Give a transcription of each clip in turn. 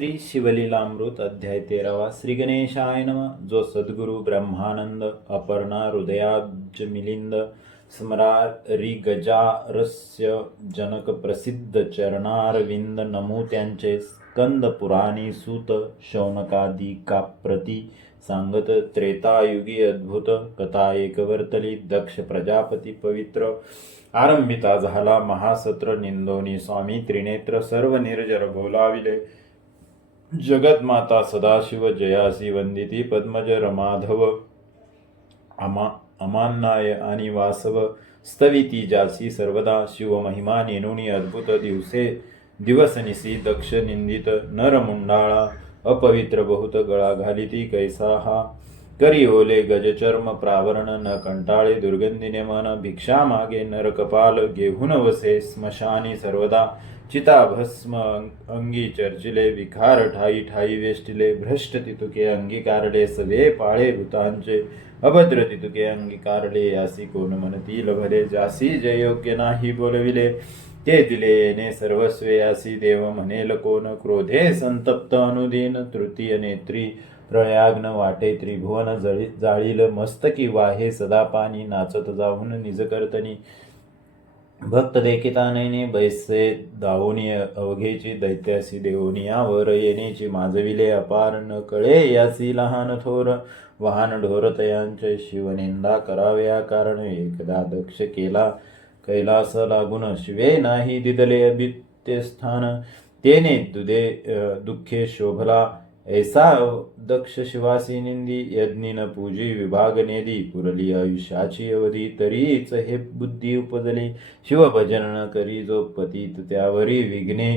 श्री शिवलीलामृत अध्याय 13 श्री गणेशाय नमः. जो सद्गुरु ब्रह्मानंद अपर्णा हृदयाब्ज मिलिंद स्मरारी गजारस्य जनक प्रसिद्ध चरणारविंद नमो त्यांचे स्कंद पुराणी सूत शौनकादी काप्रती सांगत त्रेतायुगी अद्भुत कथा एकवर्तली दक्ष प्रजापती पवित्र आरंभिता झाला महासत्र निंदोनी स्वामी त्रिनेत्र सर्व निर्जर बोलाविले जगतमाता सदाशिव जयासी वंदिती पद्मज रमाधव अमान्नाय आणि वासव स्तविती जासी सर्वदा शिव महिमा नेनुनी अद्भुत दिवसनिसी दक्ष निंदित नरमुंडाळा अपवित्र बहुत गळा घालिती कैसा हा करी ओले गजचर्म प्रावरण न कंटाळे दुर्गंधीने मन भिक्षा मागे नरकपाल घेऊन वसे स्मशानी सर्वदा चिता भस्म अंगी चर्चिले विखार ठाई ठाई वेष्टिले भ्रष्ट तितुके अंगीकारले सवे पाळे भूतांचे अभद्र तितुके अंगीकारले यासी कोण म्हणतील भले जासी जे योग्य नाही बोलविले ते दिले येणे सर्वस्वे यासी देव म्हणेल कोण क्रोधे संतप्त अनुदीन तृतीय नेत्री प्रयाग्न वाटे त्रिभुवन जाळील मस्तकी वाहे सदा पाणी नाचत जाऊन निजकर्तनी भक्त देखिता नैने बैसे दावोनी अवघेची दैत्यासी देवोनियावर येण्याची माजविले अपार न कळे यासी लहान थोर वाहन ढोरतयांचे शिवनिंदा कराव्या कारण एकदा दक्ष केला कैलास लागून शिवे नाही दिदले अभित्य स्थान तेने दुःखे शोभला ऐसा दक्ष शिवासी निंदी यज्ञीन पूजी विभाग नेदी पुरली आयुष्याची अवधी तरीच हे बुद्धी उपजली शिवभजन न करी जो पतीत त्यावरी विघ्ने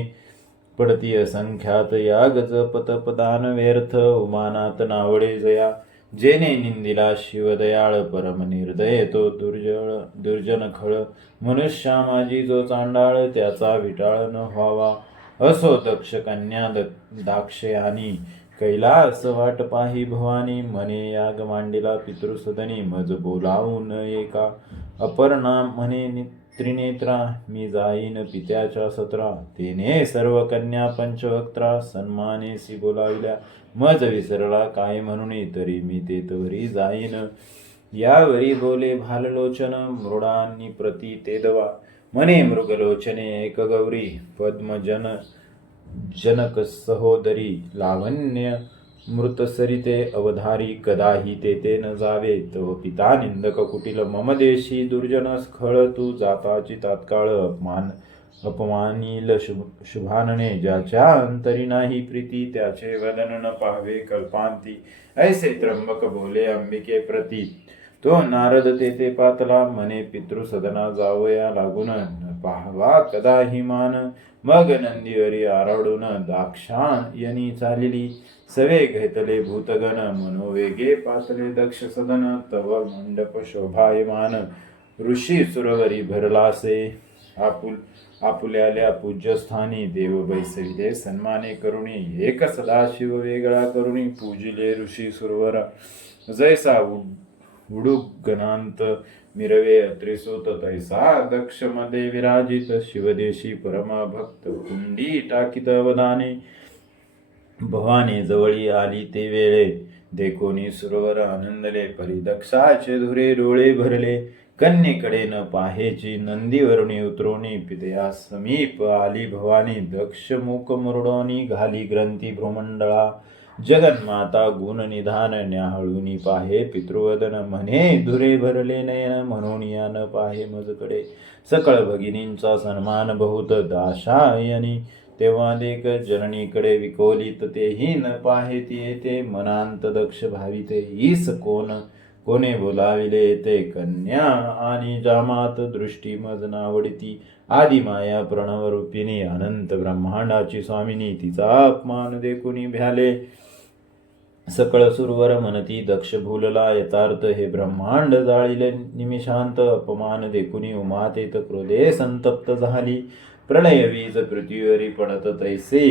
पडती असंख्यात याग जपत पदान व्यर्थ उमानात नावडे जया जेने निंदिला शिवदयाळ परम निर्दय तो दुर्जन खळ मनुष्या माझी जो चांडाळ त्याचा विटाळ न व्हावा असो दक्ष कन्या दाक्षयानी कैलास वाट पाही भवानी मने याग मांडिला पितृसदनी मज बोलावून एका अपर्णा म्हणे त्रिनेत्रा मी जाईन पित्याच्या सत्रा तेने सर्व कन्या पंचवक्त्रा सन्मानेसी बोलाविल्या मज विसरला काय म्हणून तरी मी तेतवरी जाईन यावरी बोले भाललोचन मृडांनी प्रती तेदवा मने मृगलोचने एक गौरी पद्मजन जनक सहोदरी लावण्य मृतसरिते अवधारी कदाही तेते न जावे तव पिता निंदक कुटिल मम देशी दुर्जन खळ तू जाताची तात्काळ अपमानील शुभानने ज्याच्या अंतरी नाही प्रीती त्याचे वदन न पाहावे कल्पांती ऐसे त्र्यंबक बोले अंबिके प्रती तो नारद तेथे पातला मने पितृसदना जावया लागून पाहवा कदाही मान मग नंदीवरी आरडून दाक्षायनी चालिली सवे घेतले भूतगण मनोवेगे पातले दक्ष सदन तव मंडप शोभायमान ऋषी सुरवरी भरलासे आपुल्याल्या पूज्यस्थानी देव बैसविले सन्माने करुणी एक सदाशिव वेगळा करुणी पूजिले ऋषी सुरवर जैसा उडुगणांत मिरवे त्रिसूत तैसा दक्ष मध्ये विराजित शिवदेशी परमा भक्त कुंडी टाकीत अवधाने भवानी जवळी आली ते वेळे देखोनी सुरवर आनंदले परिदक्षाचे धुरे डोळे भरले कन्येकडे न पाहेची नंदीवरुणी उतरोनी पितया समीप आली भवानी दक्ष मुख मुरडोनी घाली ग्रंथी भ्रूमंडळा जगन्माता गुण निधान न्याहळूनी पाहे पितृवदन म्हणे धुरे भरले नयन म्हणून या न पाहे मजकडे सकळ भगिनींचा सन्मान बहुत दाशायनी तेव्हा देख जननीकडे विकोलित तेही न पाहे ती येते मनांत दक्ष भाविते ईस कोणे बोलाविले ते कन्या आणि जामात दृष्टी मज नावडती आदी माया प्रणवरूपिणी अनंत ब्रह्मांडाची स्वामिनी तिचा अपमान देखुनी भ्याले सकळ सुरवर मनती दक्ष भूलला यथार्थ हे ब्रह्मांड जाळीले निमिषांत अपमान देखुनी उमातेत क्रोधे संतप्त झाली प्रलय वीज पृथ्वीवरी पडत तैसे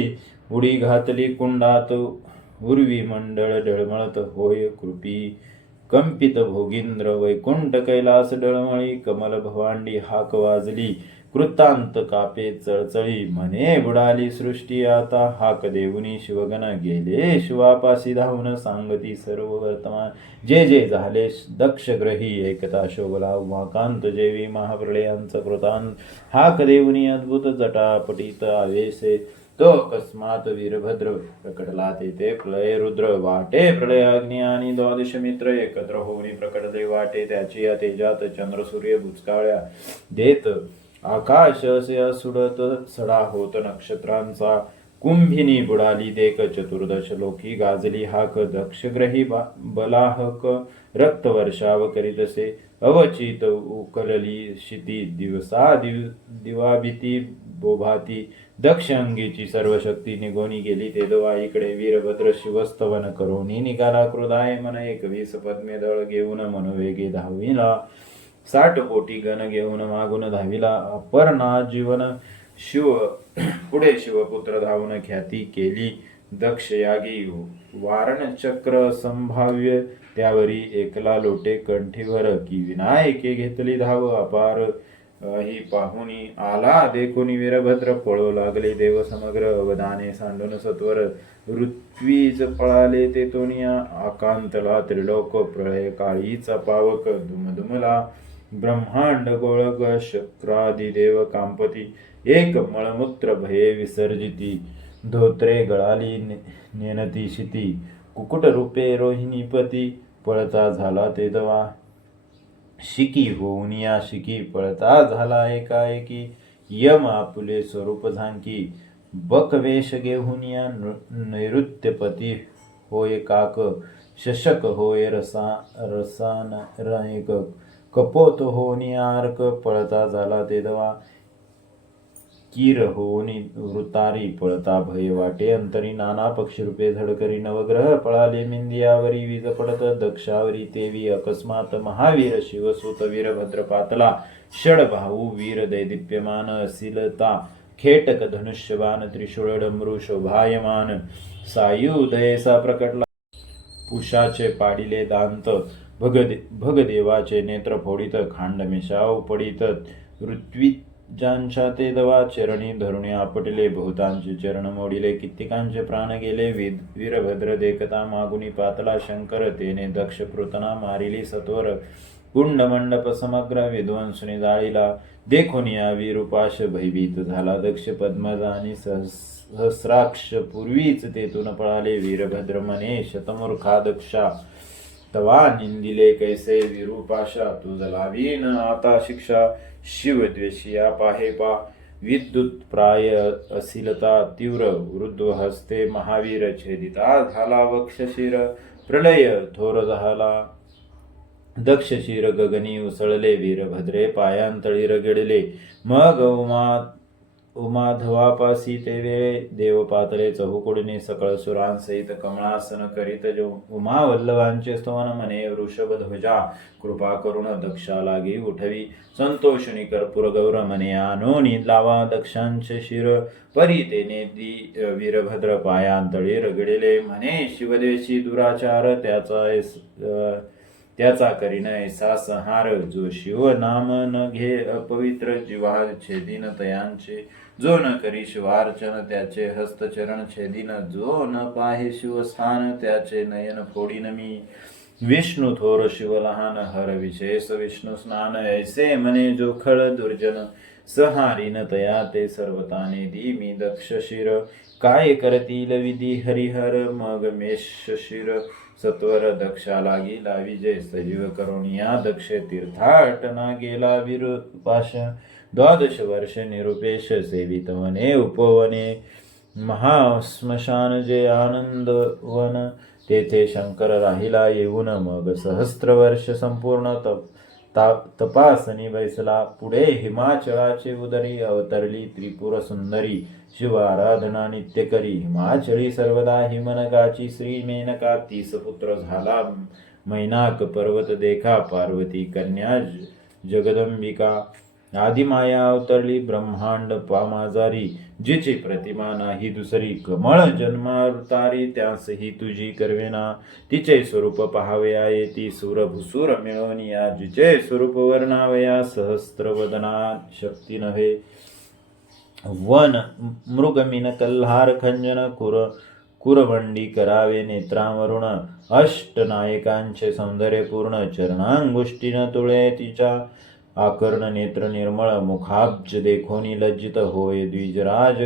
उडी घातली कुंडात उर्वी मंडळ डळमळत होय कृपी कंपित भोगींद्र वैकुंठ कैलास डळमळी कमल भवांडी हाक वाजली कृतांत कापे चळचळी म्हणे बुडाली सृष्टी आता हाक देऊनी शिवगण गेले शिवापासी धावून सांगती सर्व वर्तमान जे जे झाले दक्षग्रही एकता शोभला उमाकांत जेवी महाप्रलयांचा कृतांत हाक देऊनी अद्भुत जटापटीत आवेशे तो अकस्मात वीरभद्र प्रकटला तेथे प्रलय रुद्र वाटे प्रलय अग्नी आणि द्वादश मित्र एकत्र होऊन प्रकटले वाटे त्याची या तेजात चंद्र सूर्य बुचकाळ्या देत आकाश असे सुडत सडा होत नक्षत्रांचा कुंभिनी बुडाली देक चतुर्दश लोकी गाजली हाक दक्षग्रही बलाहक रक्त वर्षाव करीतसे अवचित उकलली शिती दिवसा दिवाभीती बोभाती दक्ष अंगीची सर्व शक्ती निघोनी गेली तेदवा इकडे वीरभद्र शिवस्तवन करोनी निघाला क्रोधाय मन 21 पद्मे दळ घेऊन मनोवेगे धाविला 60 कोटी गण घेऊन मागून धाविला अपर्णा जीवन शिव पुढे शिवपुत्र धावून ख्याती केली दक्ष यागी वारण चक्र संभाव्य त्यावरी एकला लोटे कंठीवर की विनायके घेतली धाव अपार ही पाहुनी आला देखोनी वीरभद्र पळो लागले देव समग्र अवधाने सांडून सत्वर ऋत्वीज पळाले ते तोनिया आकांतला त्रिलोक प्रळय काळीचा पावक दुमदुमला ब्रह्मांड गोळग शक्रादी देव कांपती एक मळमूत्र भये विसर्जिती धोत्रे गळाली नेनती शिती कुकुट रूपे रोहिणीपती पळता झाला ते दवा शिकी होऊन या शिकी पळता झाला एकाएकी यम आपुले स्वरूप झांकी बकवेश घेऊन या नैऋत्यपती होय काक शशक होय रसान रयक कपोत होनी आर्क पळता झाला ते दवा कीर होनी वृतारी पळता भय वाटे अंतरी नाना पक्षीरूपे झडकरी नवग्रह पळाले मिंदियावरी वीज पडत दक्षावरी तेवी अकस्मात महावीर शिवसूत वीरभद्र पातला षडभाऊ वीर दैदिप्यमान असिलता खेटक धनुष्यबाण त्रिशूळ डमरू शोभायमान सायुधयसा प्रकटला पुषाचे पाडिले दांत भगदेवाचे नेत्र फोडित खांडमिशाव पडित ऋत्विजांच्या ते दवा चरणी धरुणी आपटले बहुतांचे चरण मोडिले कित्येकांचे प्राण गेले वीरभद्र देखता मागुनी पातला शंकर तेने दक्ष पृतना मारिली सत्वर कुंड मंडप समग्र विध्वंसनी जाळीला देखोनिया वीरुपाश भयभीत झाला दक्ष पद्मज आणि सहस्राक्ष पूर्वीच तेथून पळाले वीरभद्र मने शतमूर्खा दक्षा तवा निंदिले कैसे विरूपाशा तुझ लावीन आता शिक्षा शिवद्वेषिया पाहे पा विद्युत प्राय असिलता तीव्र वृद्ध हस्ते महावीर छेदिता झाला वक्षशिर प्रलय थोर झाला दक्षशिर गगनी उसळले वीरभद्रे पायांतळी रगडले मग उमाधवापासी ते वेळे देव पातळे चहुकुडने सकळ सुरांसहित कमळासन करीत जो उमा वल्लभांचे स्तवन म्हणे वृषभध्वजा कृपा करुण दक्षा लागी उठवी संतोषणी कर्पूर गौर म्हणे आणोनी लावा दक्षांचे शिर परी तेने वीरभद्र पायांतळी रगडिले म्हणे शिवदेशी दुराचार त्याचा करीन ऐसा संहार जो शिव नाम न घे अपवित्र जीवा छेदीन तयांचे जो न करी शिवार्चन त्याचे हस्तचरण छेदीन जो न पाहे शिवस्थान त्याचे नयन फोडीन मी विष्णू थोर शिव लहान हर विशेष विष्णू स्नान ऐसे मने जो खळ दुर्जन सहारीन तया ते सर्वताने दी मी दक्ष शिर काय करतील विधी हरिहर मग मेष शिर सत्वर दक्षा लागी लावी जय सजीव करुणिया दक्ष तीर्थाटना गेला विरूपाश 12 वर्ष निरुपेश सेवित वने उपवने महाश्मशान जे आनंदवन तेथे शंकर राहिला येऊन मग सहस्त्र वर्ष संपूर्ण तपासनी बैसला पुढे हिमाचळाचे उदरी अवतरली त्रिपुर सुंदरी शिव आराधना नित्य करी हिमाचळी सर्वदा हिमनगाची श्री मेनका 30 पुत्र झाला मैनाक पर्वत देखा पार्वती कन्या जगदंबिका आदिमाया अवतरली ब्रह्मांड पामाजारी जिची प्रतिमा नाही दुसरी, कमळ जन्मावतारी त्यासही तुझी करवेना, तिचे स्वरूप पाहावया येती सुरभुसूर मिळवनिया, जिचे स्वरूप वर्णावया सहस्त्रवदना शक्ती नव्हे, वन मृगमीन कल्हार खंजन कुरवंडी करावे नेत्रावरुण, अष्टनायकांचे सौंदर्य पूर्ण चरणांगुष्टीन तुळे तिच्या, आकर्ण नेत्र निर्मळ मुखाब्ज देखोनी लज्जित होय द्विजराज,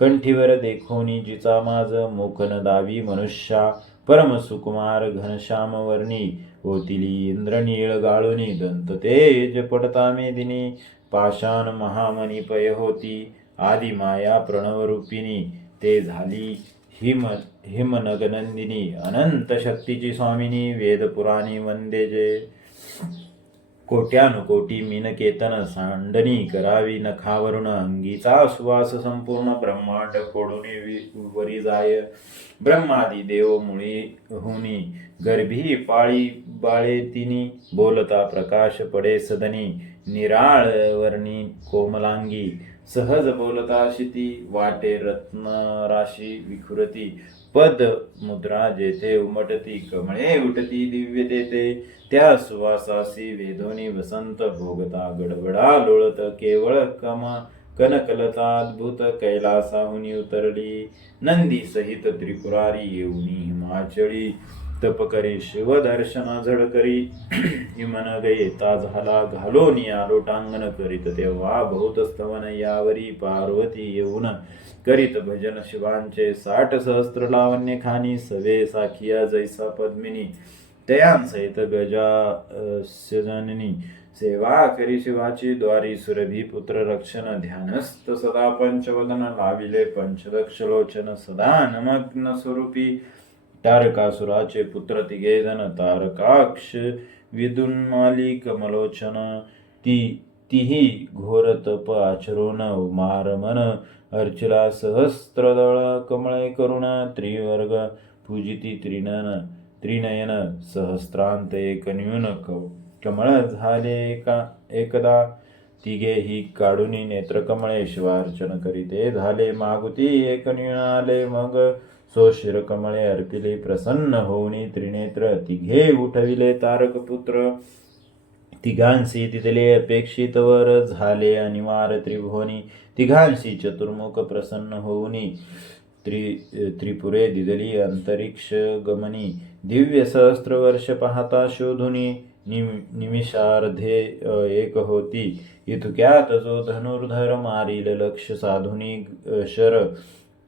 कंठीवर देखोनी जिचा माज मुखन दावी मनुष्या, परम सुकुमार घनश्याम वर्णी होतिली इंद्रनीळ गाळुनी, दंत तेज पडता मेदिनी पाषाण महामणी पय होती, आदि माया प्रणवरूपिणी ते झाली हिमनगनंदिनी, अनंत शक्तीची स्वामिनी वेद पुराणी वंदे जे, कोट्यानुकोटी मीनकेतन सांडणी करावी नखावरून, अंगीचा सुवास संपूर्ण ब्रह्मांड फोडून वरी जाय, ब्रह्मादी देव मुळी हुनी गर्भी पाळी बाळे तिनी, बोलता प्रकाश पडे सदनी निराळ वर्णी कोमलांगी, सहज बोलता शिती वाटे रत्नराशी विखुरती, पद मुद्रा जेथे उमटती कमळे उठती दिव्य तेथे, त्या सुवासासी वेदोनी वसंत भोगता गडबडा लोळत केवळ कनकलता अद्भुत कैलासाहुनी उतरली, नंदी सहित त्रिपुरारी येऊनी हिमाचळी, तप करी शिवदर्शना झड करी, हिमनग येता झाला घालोनी आलोटांगण करीत, तेव्हा बहुत स्तवन यावरी पार्वती येऊन करीत भजन शिवांचे 60 सहस्त्र लावण्य खानी, सवे साखिया जैसा पद्मिनी तयांसहित गजास्यजननी, सेवा करी शिवाची द्वारी सुरभी पुत्र रक्षण, ध्यानस्थ सदा पंचवदन लाविले पंचदक्ष लोचन, सदा नमग्न स्वरूपी तारकासुराचे पुत्र तिघे जण, तारकाक्ष विदुन्माली कमलोचन, तिही घोर तप आचरून मारमन, अर्चिला सहस्त्रदळ कमळे करुण, त्रिवर्ग पूजिती त्रिनयन सहस्रांत एकन्यून, कमळ झाले एकदा तिघेही काढुनी नेत्रकमळे, शिवार्चन करीते झाले मागुती एकन्यून आले, मग सोशिर कमळे अर्पिले प्रसन्न होऊनी त्रिनेत्र, तिघे उठविले तारक पुत्र, तिघांशी तिथले अपेक्षित वर झाले अनिवार त्रिभुवनी, तिघांशी चतुर्मुख प्रसन्न होऊनी त्रिपुरे दिदली अंतरिक्ष गमनी, दिव्य सहस्त्र वर्ष पाहता शोधुनी निमिषार्धे एक होती, इतक्यात जो धनुर्धर मारील लक्ष साधुनी शर,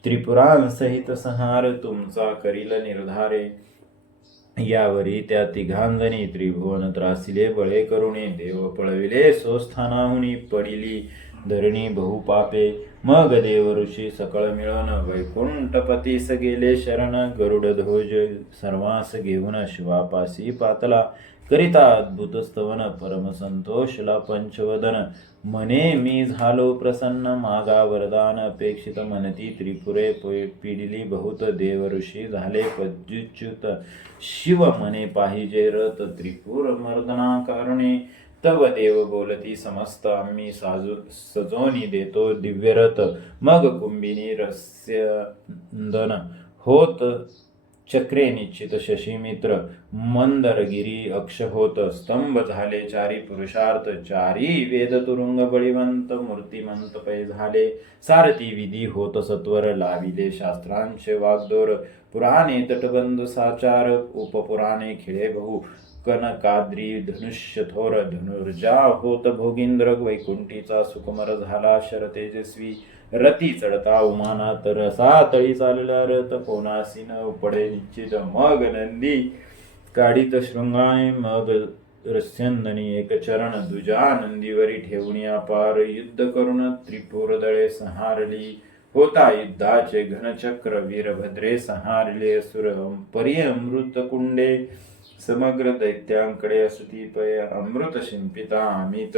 त्रिपुरांसहित संहार तुमचा करील निर्धारे, यावरी त्या तिघांगणी त्रिभुवन त्रासिले बळे करुणे, देव पळविले सोस्थानाहुनी पडिली धरणी बहुपापे, मग देव ऋषी सकळ मिळून वैकुंठपतीस गेले शरण, गरुड ध्वज सर्वांस घेऊन शिवापासी पातला, करिता अद्भुत स्तवन परम संतोषला पंचवदन, मने मी झालो प्रसन्न मागा वरदान अपेक्षित, मनती त्रिपुरे पिडिली बहुत, देव ऋषी झाले पद्युच्युत, शिव मने पाहिजे रथ त्रिपुर मर्दना कारुणे, तव देव बोलती समस्त आम्ही सजोनी देतो दिव्यरथ, मग कुंभिनी रस्यंदन होत चक्रे निश्चित शशीमित्र, मंदरगिरी अक्ष होत स्तंभ झाले चारी पुरुषार्थ, चारी वेद तुरुंग बळीवंत मूर्तिमंत पै झाले, सारथी विधी होत सत्वर लाविले शास्त्रांचे वागदोर, पुराणे तटबंध साचार उपपुराणे खिळे बहु, कनकाद्री धनुष्य थोर धनुर्जा होत भोगींद्र, वैकुंठीचा सुकुमार झाला शरतेजस्वी, रती चढता उमाना तरसा तळी चालला रथ, कोणासी न पडे निश्चित, मग नंदी काढित शृंगाने, मग रस्यंदनी एक चरण, दुजा नंदीवरी ठेवणी अपार, युद्ध करून त्रिपुर दळे संहारली, होता युद्धाचे घनचक्र वीरभद्रे संहारले असुर, परी अमृत कुंडे समग्र दैत्यांकडे असती पय, अमृत शिंपिता अमित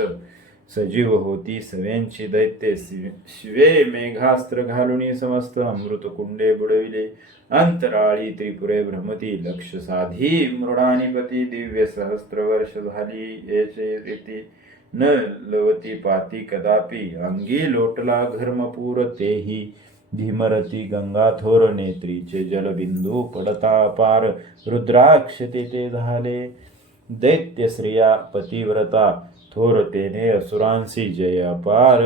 सजीव होती सवेंची दैत्ये, शिवे मेघास्त्र घालुनी समस्त अमृत कुंडे बुडविले, अंतराळी त्रिपुरे भ्रमती लक्ष साधी मृडानिपती, दिव्य सहस्त्र वर्ष झाली याचे रीती, न लवती पाती कदापि अंगी लोटला घर्मपूर तेही धीमरती गंगा थोर नेत्रीचे जलबिंदू पडता पार रुद्राक्ष ते झाले दैत्य स्त्रिया पतिव्रता थोर तेने असुरांसी जय अपार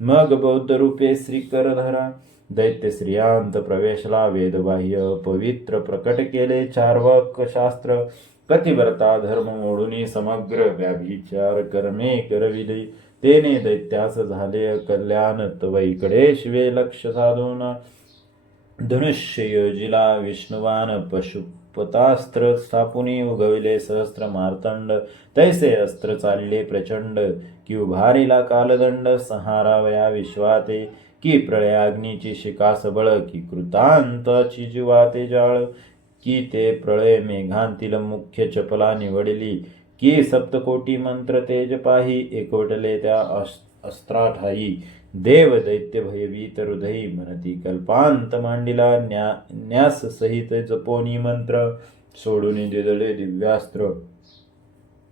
मग बौद्ध रूपे श्रीकरधरा दैत्य स्त्रियांत प्रवेशला वेदबाह्य पवित्र प्रकट केले चार्वक शास्त्र पतिव्रता धर्म मोडून समग्र व्याभिचार कर्मे करविले तेने दैत्यास झाले कल्याण तव इकडे शिवे लक्ष साधून धनुष्य योजिला विष्णुवान पशुपतास्त्र स्थापुनी उगविले सहस्त्र मार्तंड तैसे अस्त्र चालले प्रचंड की उभारिला कालदंड संहारावया विश्वाते की प्रळयाग्नीची शिका सबळ की कृतांताची जीवाते जाळ की ते प्रळय मेघांतील मुख्य चपला निवडली की सप्तकोटी मंत्र तेज पाही एकवटले त्या अस्त्राठाई देव दैत्य भयभीत हृदयी म्हणती कल्पांत मांडिला न्यास सहित जपोनी मंत्र सोडून दिदळे दिव्यास्त्र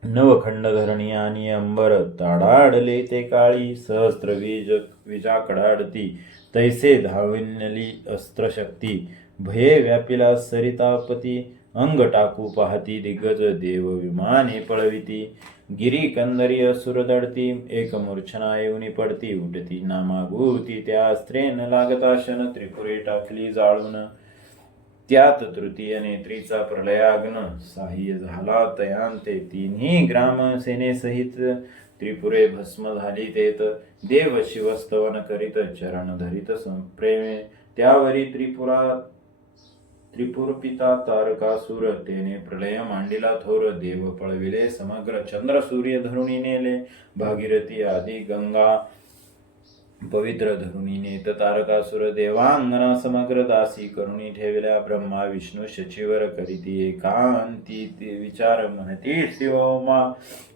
नवखंड धरणी आणि अंबर ताडाडले ते काळी सहस्त्र विजा कडाडती तैसे धाविनली अस्त्रशक्ती भये व्यापिला सरितापती अंग टाकू पाहती दिग्गज देव विमाने पळविती गिरी कंदरी असुर दडती एक मूर्छना येऊनी पडती उठती नामागुती त्या अस्त्रेन लागता शन त्रिपुरे टाकली जाळून त्यात तृतीय नेत्रीचा प्रलयाग्न साह्य झाला तयांते तिन्ही ग्राम सेनेसहित त्रिपुरे भस्म झाली तेत देव शिवस्तवन करीत चरण धरित संप्रेमे त्यावरी त्रिपुरपिता तारकासुर तेने प्रलय मांडिला थोर देव पळविले समग्र चंद्र सूर्य धरुणी नेले भागीरथी आदी गंगा पवित्र धरुणी नेत तारकासुर देवांगना समग्र दासी करुणी ठेवल्या ब्रह्मा विष्णू शचीवर करीती एकांती विचार म्हणती शिवमा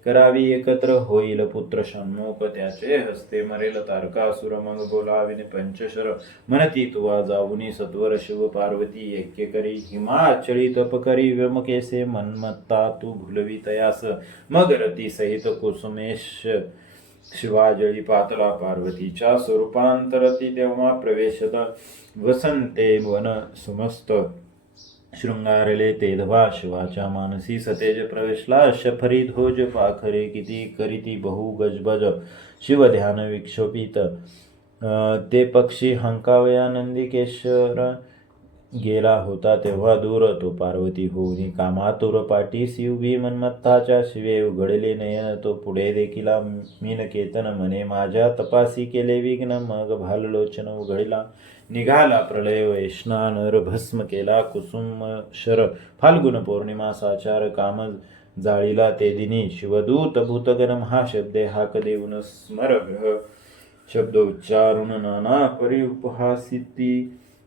करावी एकत्र होईल पुत्र षण्मुख त्याचे हस्ते मरेल तारकासुर मग बोलाविने पंचशर म्हणती तुवा जाऊनी सत्वर शिव पार्वती ऐक्य करी हिमाचळी तप करी व्यमकेसे मन्मत्ता तू भुलवी तयास मग रती सहित कुसुमेश शिवाजळी पातला पार्वतीच्या स्वरूपांतरती तेव्हा प्रवेशत वसंते वन सुमस्त शृंगारले तेधवा शिवाच्या मानसी सतेज प्रवेशला शफरी ध्वज पाखरे किती करीती बहु गजबज शिव ध्यान विक्षोपित ते पक्षी हंकावया नंदिकेश्वर गेला होता तेव्हा दूर तो पार्वती होऊनी कामातुर पाठीसी उभी मन्मत्ताच्या शिवे उघडले नयन तो पुढे देखिला मीन केतन म्हणे माझ्या तपासी केले विघ्न मग भाललोचन उघडला निघाला प्रलय वैष्णा नर भस्म केला कुसुम शर फाल्गुन पौर्णिमा साचार काम जाळीला ते दिनी शिवदूत भूतगण महाशब्दे हाक देऊन स्मर ग्रह शब्द उच्चारून नाना परी उपहासिती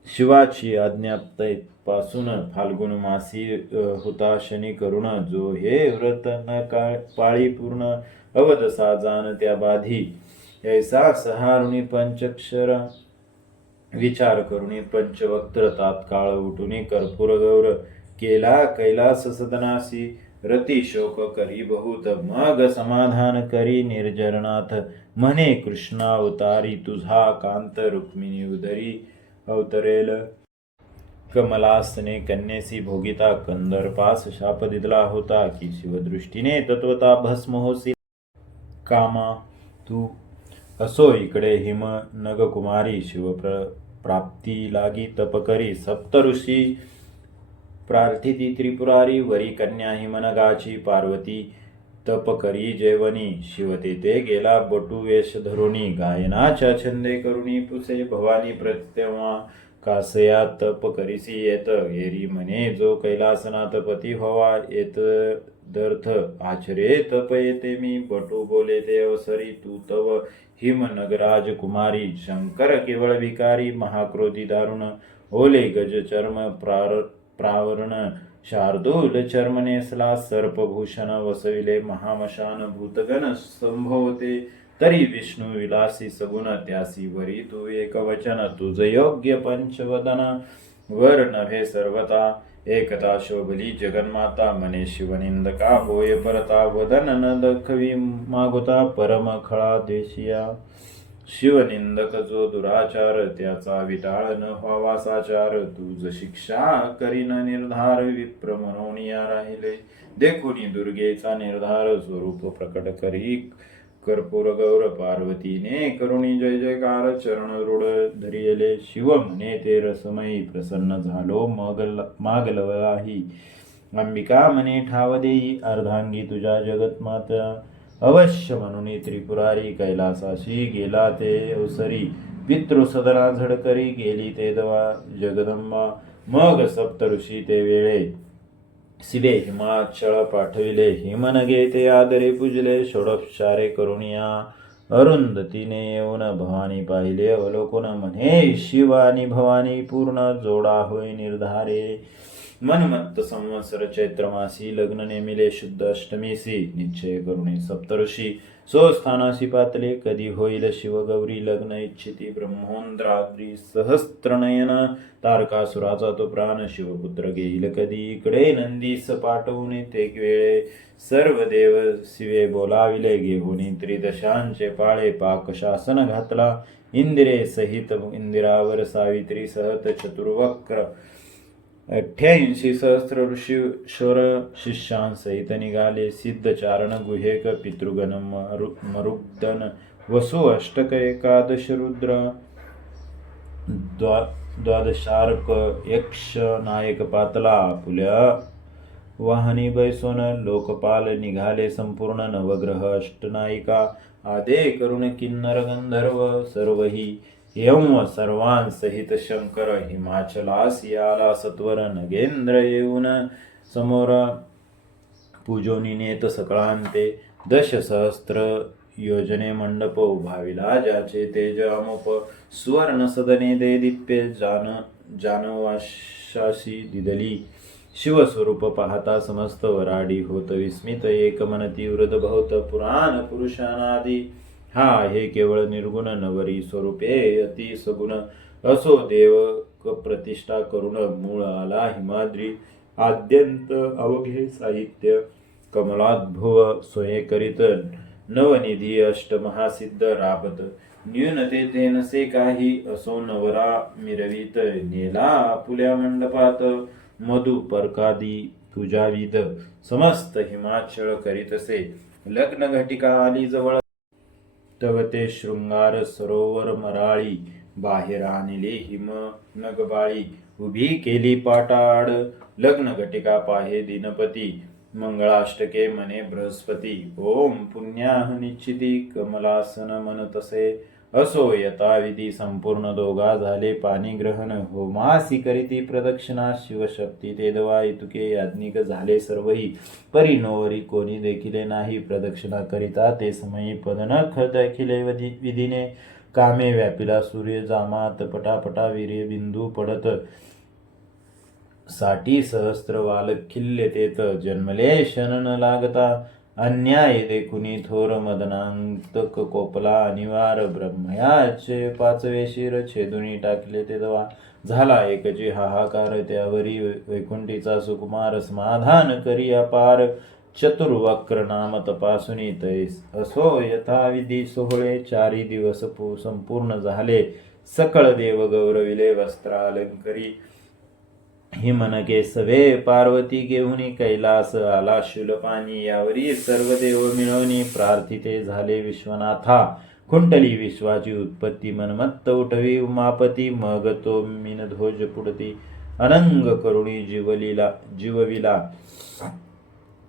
शिवाची आज्ञाप्तपासून फाल्गुन मासी होता शनी करुण जो हे व्रत न पाळी पूर्ण अवदसा जाण त्या बाधी ऐसा सहारुणी पंचक्षर विचार करुणी पंचवक्त्र तात्काळ उठुनी कर्पूर गौर केला कैलास सदनासी रती शोक करी बहुत मग समाधान करी निर्जरनाथ म्हणे कृष्णावतारी तुझा कांत रुक्मिणी उदरी अवतरेल कमलासने कन्येसी भोगिता कंदर्पास शाप दिला होता की शिवदृष्टीने तत्वता भस्म होसी कामा तू असो इकडे हिम नगकुमारी शिव प्राप्ती लागी तप करी सप्तऋषी प्रार्थिती त्रिपुरारी वरी कन्या हिमनगाची पार्वती तप करी जेवणी शिव तेथे गेला बटू वेश धरुणी गायनाच्या छंदे करुणी पुसे भवानी प्रत्यवा कासया तप करीसी येत एरी म्हणे जो कैलासनाथ पती व्हावा येत दर्थ आचरे तप येते मी बटू बोले ते अवसरी तू तव हिम नगराज कुमारी शंकर केवळ विकारी महाक्रोधी दारुण ओले गज चर्म प्रावरण शार्दूल चर्म नेसला सर्पभूषण वसविले महामशान भूतगण संभवते तरी विष्णू विलासी सगुण त्यासी वरी तू एक वचन तुझ योग्य पंचवदन वर नव्हे सर्वता एकता शोभली जगन्माता मने शिवनिंदका होय परता वदन न दखवी मागोता परम खळा देशिया शिवनिंदक जो दुराचार त्याचा विटाळ न व्हावा साचार तुझ शिक्षा करीन निर्धार विप्र मनोनिया राहिले देखुनी दुर्गेचा निर्धार स्वरूप प्रकट करी कर्पूर गौर पार्वतीने करुणी जय जयकार चरण रूढ धरियले शिव म्हणे ते रसमयी प्रसन्न झालो मागलवलाही अंबिका म्हणे ठाव देई अर्धांगी तुझ्या जगत माता अवश्य म्हणून त्रिपुरारी कैलासाशी गेला ते अवसरी पितृसदना झडकरी गेली ते दवा जगदंबा मग सप्तऋषी ते वेळे शिवे हिमाचळ पाठविले हिमनगे ते आदरे पूजले षोडोपचारे करुणिया अरुंधतीने येऊन भवानी पाहिले अवलोकन म्हणे शिव आणि भवानी पूर्ण जोडा होय निर्धारे मनमत्त संवत्सर चैत्र मासी लग्न नेमिले शुद्ध अष्टमीसी निश्चय करुणे सप्तऋषी स्वस्थानासी पातले कधी होईल शिवगौरी लग्न इच्छिती ब्रह्मोंद्राद्री सहस्त्रनयन तारकासुराचा तो प्राण शिवपुत्र घेईल कधी इकडे नंदीस पाठवून ते वेळे सर्व देव शिवे बोलाविले घेऊन त्रिदशांचे पाळे पाक शासन घातला इंदिरे सहित इंदिरावर सावित्री सहत चतुर्वक्र 88 सहस्त्र ऋषी शोर शिष्यांसहित निघाले सिद्ध चारण गुहेक पितृगण मरुग्दन वसु अष्टक एकादश रुद्र द्वादशार्क यक्ष नायक पातला पुल्या वाहनी बैसोन लोकपाल निघाले संपूर्ण नवग्रह अष्टनायिका आदे करुण किन्नर गंधर्व सर्वही यम सर्वांसहित शंकर हिमाचलास याला सत्वर नगेंद्र येऊन समोर पूजोनी नेत सकळांते 10,000 योजने मंडप उभाविला ज्याचे तेज अमुप सुवर्ण सदने दे दिप्य जानवाशाशी दिदली शिवस्वरूप पाहता समस्त वराडी होत विस्मित एकमनती वृद्ध बहुत पुराण पुरुषानादी हा हे केवळ निर्गुण नवरी स्वरूपे अति सगुण असो देव प्रतिष्ठा करुण मूळ आला हिमाद्री आद्यंत अवघे साहित्य कमलाद्भुव सोये करीत नवनिधी अष्टमहासिद्ध राबत न्यूनते ते नसे काही असो नवरा मिरवीत नेला पुल्या मंडपात मधु परकादी पूजाविद समस्त हिमाचळ करीतसे लग्न घटिका आली जवळ तव ते शृंगार सरोवर मराळी बाहेर आणले हिम नगबाळी उभी केली पाटाड लग्न घटिका पाहे दिनपती मंगळाष्टके मने बृहस्पती ओम पुण्याह निश्चिती कमलासन मन तसे असो यथाविधी संपूर्ण दोघा झाले पाणी ग्रहण होमासी करीती प्रदक्षिणा शिवशक्ती ते दवा इतुके याज्ञिक झाले सर्वही परी नोवरी कोणी देखिले नाही प्रदक्षिणा करिता ते समयी पदनख देखिले विधीने कामे व्यापिला सूर्य जामात पटापटा वीर्य बिंदू पडत 60,000 वालखिल्य तेत जन्मले शन न लागता अन्याय देखुनी थोर मदनांतक कोपला अनिवार ब्रह्मयाचे 5वे शिर छेदुनी टाकले ते दवा झाला एकची हाहाकार त्यावरी वैकुंठीचा सुकुमार समाधान करी अपार चतुर्वक्र नाम तपासुनी तैस असो यथाविधी सोहळे 4 दिवस संपूर्ण झाले सकळ देव गौरविले वस्त्रालंकरी हिमनके सवे पार्वती घेऊनी कैलास आला शूलपाणी यावरी सर्व देव मिळवणी प्रार्थिते झाले विश्वनाथा कुंडली विश्वाची उत्पत्ती मनमत्त उठवी उमापती मग तो मीनध्वज पुढती अनंग करुणी जीवविला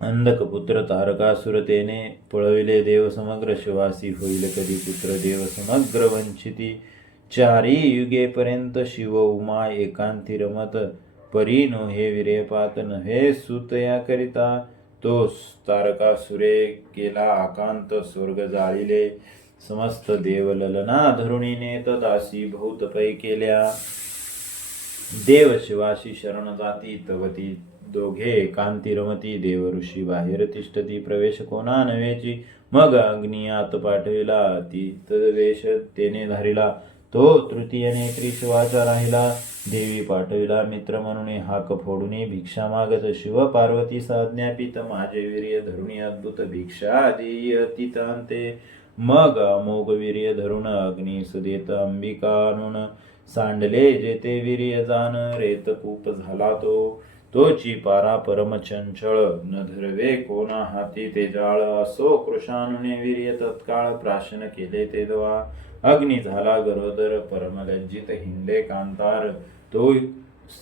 अंधक पुत्र तारकासुरतेने पळविले देव समग्र शिवासी होईल कधी पुत्र देव समग्र वंचिती 4 युगेपर्यंत शिव उमा एकांती रमत परी नो हे विरेपात नव्हे सुतया करिता तो तारकासुरे केला आकांत स्वर्ग जाळिले समस्त देव ललना धरुणी नेत दासी बहुत पै केल्या देव शिवाशी शरण जाती तवती दोघे एकांती रमती देव ऋषी बाहेर तिष्ठती प्रवेश कोणा नव्हेची मग अग्नियात पाठविला ती तदवेश तेने धारिला तो तृतीय नेत्री शिवाचा राहिला. देवी पाठविला मित्र म्हणून हाक फोडून भिक्षा मागत. शिव पार्वती आज्ञापित माझे वीर्य धरुणी अद्भुत भिक्षा देई अतितांते. मग अमोघ वीर्य धरून अग्नीस देत अंबिका आणून. सांडले जेते वीर्य जाण रेत कूप झाला तोची पारा परम चंचळ. न धरवे कोणा हाती ते जाळ. असो कृशानुने वीर्य तत्काळ प्राशन केले ते दवा. अग्नी झाला गरोदर परम लज्जित हिंडे कांतार. तो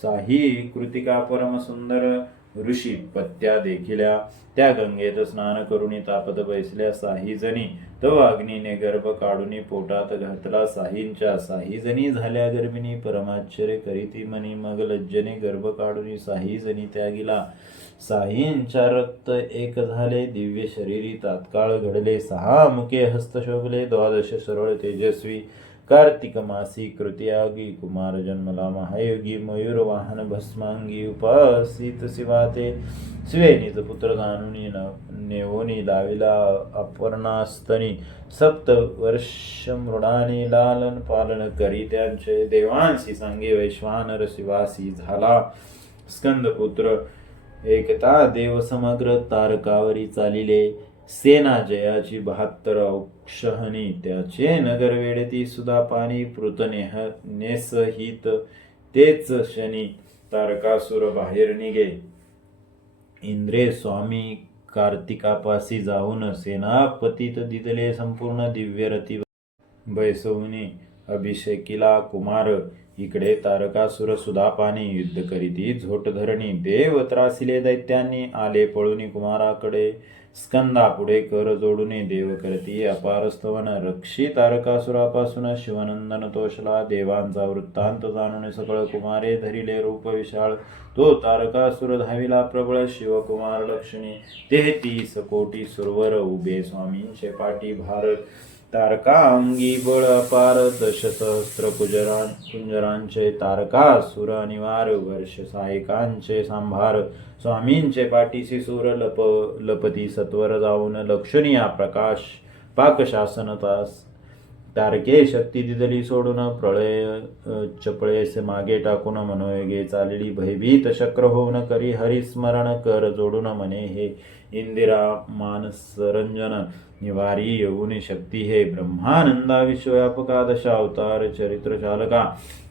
साही कृतिका परम सुंदर. ऋषी पत्या देखिल्या त्या गंगेत स्नान करुणी तापत बैसल्या साही जणी. तव अग्नीने गर्भ काढून पोटात घातला साहींच्या. साही जणी झाल्या गर्भिणी परमाश्चर्य करीती मनी. मग लज्जने गर्भ काढून साही जणी त्यागिला. साहींच्या रक्त एक झाले दिव्य शरीरी तात्काळ घडले. सहा मुखे हस्त शोभले 12 सरळ तेजस्वी. कार्तिक मासी कृत्यागी कुमार जन्मला महायोगी. मयूर वाहन भस्मांगी उपासित शिवाते. शिवे निज पुत्र जाणून नेवोनी लाविला अपर्णास्तनी. 7 वर्ष मृडाने लालन पालन करी त्यांचे. देवांसी सांगे वैश्वानर शिवासी झाला स्कंदपुत्र. एकता देव समग्र तारकावरी चालिले. सेना जयाची 72 औक्षहनी. त्याचे नगर वेडती सुधा पाणी. पृतनेह नेसहित तेच शनी. तारकासुर बाहेर निघे. इंद्रे स्वामी कार्तिकापासी जाऊन सेनापतीत दिदले संपूर्ण दिव्य रती. बैसवनी अभिषेकीला कुमार. इकडे तारकासुर सुधापानी युद्ध करीती झोट धरणी. देव त्रासिले दैत्यांनी आले पळूनी कुमाराकडे. स्कंदा पुढे कर जोडून देव करती अपार स्तवन. रक्षी तारकासुरापासून शिवनंदन तोषला. देवांचा वृत्तांत जाणून सकळ कुमारे धरिले रूप विशाळ. तो तारकासुर धाविला प्रबळ. शिवकुमार लक्ष्मी 33 कोटी सुरवर उभे स्वामींचे पाठी भार. तारका अंगी बळ अपार 10 सहस्त्र कुंजरांचे. तारकासुर अनिवार वर्ष सायकांचे सांभार. स्वामींचे पाठीसी सूर लपती सत्वर जाऊन. लक्षणीय प्रकाश पाकशासन तास. तारके शक्ती दिदली सोडून. प्रळय चपळेस मागे टाकून मनोयोगे चालली. भयभीत शक्र होऊन करी हरिस्मरण. कर जोडून मने हे इंदिरा मानसरंजन. निवारी येऊन शक्ती हे ब्रह्मानंदा. विश्वव्यापका दशावतार चरित्र चालका.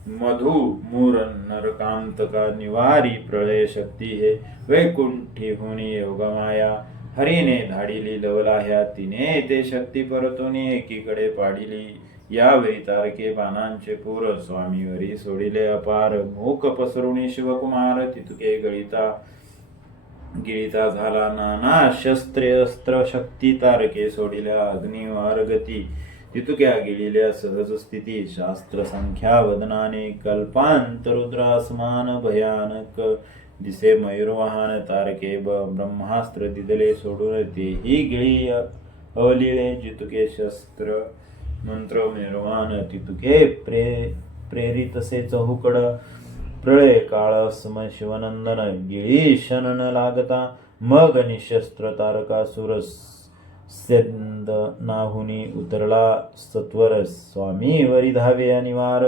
मधु मूर नरकांतका. निवारी प्रळय शक्ती हे वैकुंठी होनी योगमाया. हरीने धाडिली लवला ह्या तिने. ते शक्ती परतून एकीकडे पाडिली. यावेळी तारके बाणांचे पूर. स्वामीवरी सोडिले अपार. मूक पसरुणी शिवकुमार. तितुके गिळिता झाला नाना शस्त्रे अस्त्र शक्ती. तारके सोडिल्या अग्निवार गती. तितुक्या गिळिल्या सहज स्थिती. शास्त्र संख्या वदनाने. कल्पांतरुद्रासमान भयानक दिसे मयूरवाहन. तारके ब्रह्मास्त्र दिदले सोडून. तेही गिळी अवलिळे जितुके शस्त्र मंत्र मयूरवाहन. तितुके प्रेरितसे चहुकड. प्रळय काळ सम शिवनंदन. गिळी शनन लागता. मग निशस्त्र तारकासुर नाहुनी उतरला सत्वर. स्वामी वरी धावे अनिवार.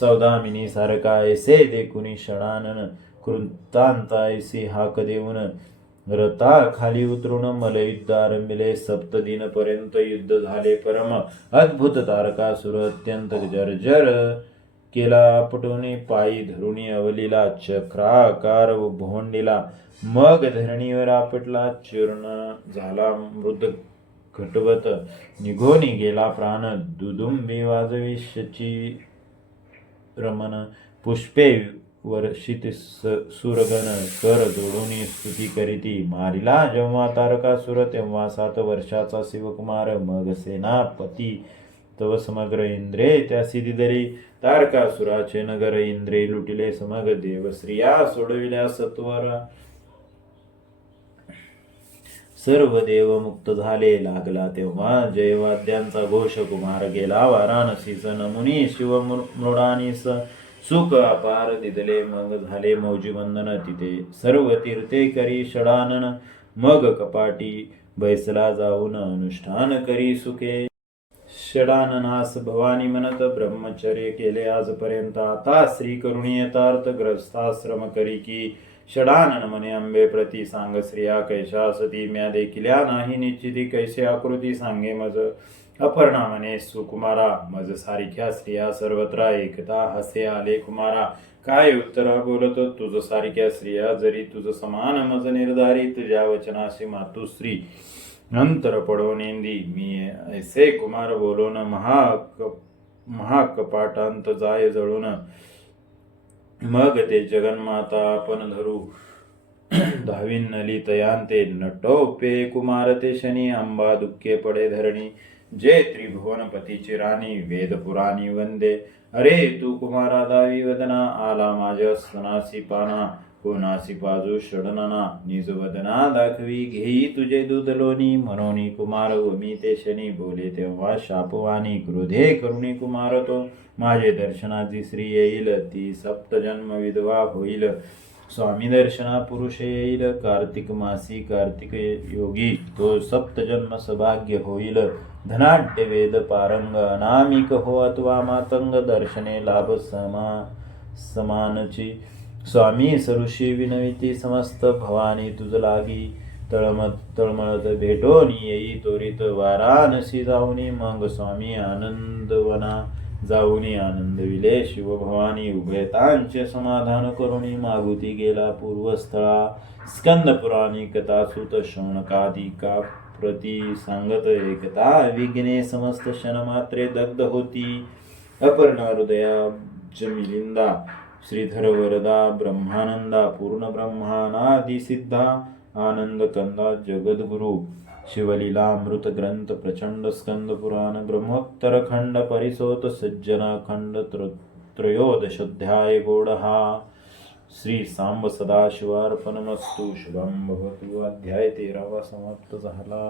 सौदामिनी सारखा ऐसे देखुनी षडानन. कृतांतायसी हाक देऊन. रथा खाली उतरून मलयुद्ध आरंभिले. 7 दिन पर्यंत युद्ध झाले परम अद्भुत. तारकासुर अत्यंत जर्जर केला आपटून. पायी धरुणी अवलीला. चक्राकार भोंडीला. मग धरणीवर आपटला. चूर्ण झाला मृद घटवत. निघोनी गेला प्राण. दुदुंबी वाजवी शची रमन. पुष्पे वर्षित सुरगण. कर जोडून स्तुती करीती. मारिला जेव्हा तारकासुर तेव्हा 7 वर्षाचा शिवकुमार. मग सेनापती तव समग्र इंद्रे त्यासी दिदली. तारकासुराचे नगर इंद्रे लुटिले समग. देवश्रिया सोडविल्या सत्वर. सर्व देव मुक्त झाले. लागला तेव्हा जयवाद्यांचा घोष. कुमार गेला वाराणसीस. नमुनी शिवमृडानीस. सुख अपार दिदले. मग झाले मौजी वंदन. तिथे सर्व तीर्थे करी षडानन. मग कपाटी बैसला जाऊन अनुष्ठान करी सुखे. षडाननास भवानी म्हणत ब्रह्मचर्य केले आजपर्यंत आता श्री करुणी यथार्थ ग्रस्ताश्रम करी की षडानन म्हणे अंबे प्रती सांग स्त्रिया कैशा सती म्या देखिल्या नाही निश्चिती कैसे आकृती सांगे मज अपर्णा म्हणे सुकुमारा मज सारख्या स्त्रिया सर्वत्र एकता हसे आले कुमारा काय उत्तरा बोलत तुझ सारख्या स्त्रिया जरी तुझ समान मज निर्धारी तुझ्या वचनाशी मातुश्री नंतर पडो नेंदी मी ऐसे कुमार बोलून महाकपाटांत जाय जळून मग ते जगन्माता आपण धरू धावीन नली तयांते नटोपे कुमार ते शनी अंबा दुःखे पडे धरणी जे त्रिभुवनपतीची राणी वेद पुराणी वंदे अरे तू कुमारा दावी वदना आला माझ्या स्तनासी पाना कोणासी पाजू षडनना निज वदना दाखवी घेई तुझे दूध लोणी मनोनी कुमार मी ते शनी बोले तेव्हा शापवानी क्रोधे करुणी कुमार तो माझे दर्शनाची स्त्री येईल ती सप्तजन्म विधवा होईल स्वामी दर्शना पुरुष येईल कार्तिक मासी कार्तिक योगी तो सप्तजन्म सभाग्य होईल धनाढ्य वेद पारंग अनामिक हो अथवा मातंग दर्शने लाभ समानची स्वामी सऋषी विनविती समस्त भवानी तुझ लागी तळमळत भेटोनी येई त्वरित वाराणसी जाऊनी मग स्वामी आनंदवना जाऊनी आनंद विले शिवभवानी उभयतांचे समाधान करुणी मागुती गेला पूर्वस्थळा स्कंद पुराणी कथा सुत शौनकादिका प्रती सांगत एकता विघ्ने समस्त क्षणमात्रे दग्ध होती अपर्णा हृदया जमिलिंदा श्रीधर वरदा ब्रह्मानंदा पूर्ण ब्रह्मानादि सिद्धा आनंद कंदा जगद्गुरु शिवलीला अमृत ग्रंथ प्रचंड स्कंद पुराण ब्रह्मोत्तर खंड परिसोत सज्जन खंड त्रयोदशोध्याय गोडहा श्री सांब सदाशिवार्पणमस्तु शुभम भवतु अध्याय 13 समाप्त झाला.